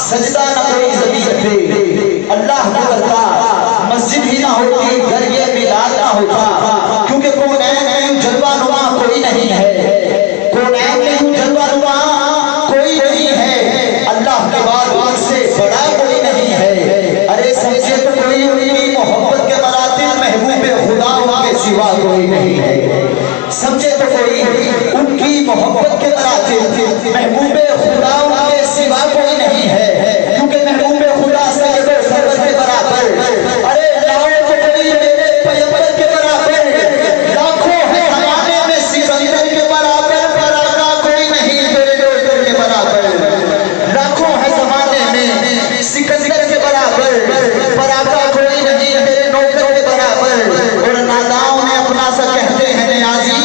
سجدہ نہ کوئی زمین پہ اللہ کو کرتا، مسجد ہی نہ ہوتی، گھر یہ میلاد نہ ہوتا، کیونکہ کونین میں جلوہ نما کوئی نہیں ہے، کونین میں جلوہ نما کوئی نہیں ہے، اللہ کے بعد اس سے بڑا کوئی نہیں ہے۔ ارے سمجھے تو کوئی ان کی محبت کے مراتب محبوب خدا ان کے سوا کوئی نہیں ہے، سمجھے تو کوئی ان کی محبت کے مراتب محبوب خدا ان کے سوا کوئی نہیں ہے، کیونکہ محبوب خدا سید و سرور کے برابر، ارے لاؤ تو کوئی میرے پیغمبر کے برابر، لاکھوں ہے زمانے میں سکندر کے برابر، پر آقا کوئی نہیں میرے نوکر کے برابر، لاکھوں ہے زمانے میں سکندر کے برابر، پر آقا کوئی نہیں میرے نوکر کے برابر۔ اور ناداؤں نے اپنا سا کہتے ہیں نیازی،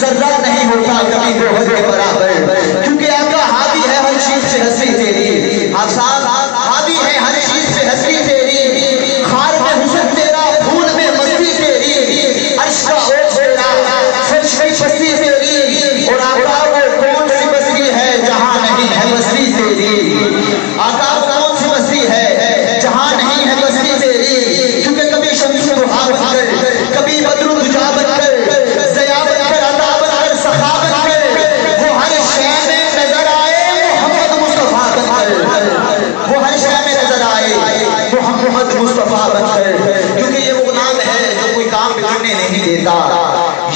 ذرہ نہیں ہوتا کبھی گوہر کے برابر، کیونکہ آقا حاوی ہے ہر چیز سے ہستی تیری، آپ صاحب حاوی ہے ہر چیز سے ہستی تیری، خار میں حسن تیرا، پھول میں مستی تیری، عرش کا اوج تیرا، فرش کی پستی تیری، اور آقا وہ کون سی بستی ہے جہاں نہیں ہے بستی تیری، آقا وہ کون سی بستی ہے جہاں نہیں ہے بستی تیری، کیونکہ کبھی شمس ضحیٰ بن کر، کبھی بدر الدجا بن کر، ضیاء بن کر، عطا بن کر، سخا بن کر، وہ ہر شے میں نظر آئے محمد مصطفیٰ بن کر، وہ ہر شے میں نظر آئے محمد مصطفیٰ بن کر، کیونکہ یہ وہ نام ہے جو کوئی کام بگڑنے نہیں دیتا،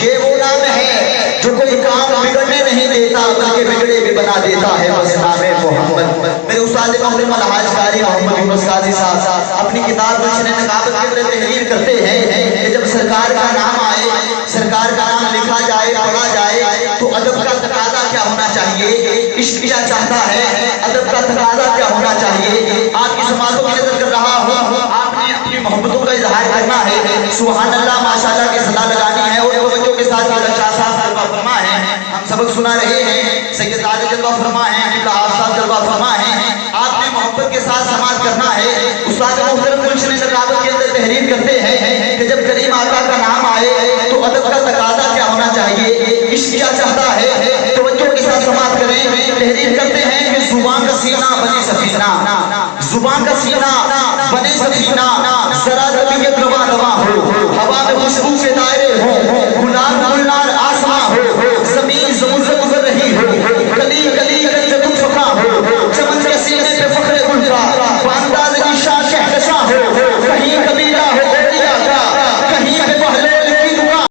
یہ وہ نام ہے جو کوئی کام بگڑنے نہیں دیتا بلکہ بگڑے بھی بنا دیتا ہے، بس نام محمد۔ میرے استاد محترم الحاج قاری محمد یونس قاضی صاحب اپنی کتاب میں شرح نقابت کے اندر تحریر کرتے ہیں کہ جب سرکار کا نام آئے، سرکار کا نام لکھا جائے، پڑھا جائے، تو ادب کا تقاضا کیا ہونا چاہیے، عشق کیا چاہتا ہے، ادب کا تقاضا کیا ہونا چاہیے۔ آپ کی سماعتوں کی نظر کر رہا ہوں، آپ نے اپنی محبتوں کا اظہار کرنا ہے، سبحان اللہ ماشاءاللہ کی صدا لگانی ہے، اور توجہ کے ساتھ شاہ صاحب جلوہ فرما ہے، ہم سبق سنا رہے ہیں، سید عالی جلوہ فرما ہے، قبلہ آپ صاحب جلوہ فرما ہے، آپ نے محبت کے ساتھ سماعت کرنا ہے۔ استاد محترم گلشن نقابت کے اندر تحریر کرتے ہیں کہ جب کریم آقا کا نام آئے تو ادب کا تقاضا کیا ہونا چاہیے، عشق کیا چاہتا ہے، توجہ کے ساتھ سماعت کریں۔ تحریر کرتے ہیں کہ زبان کا سینہ بنے سفینہ، زبان کا سینہ بنے سفینہ، ذرا طبیعت رواں رواں ہو، ہوا میں خوشبو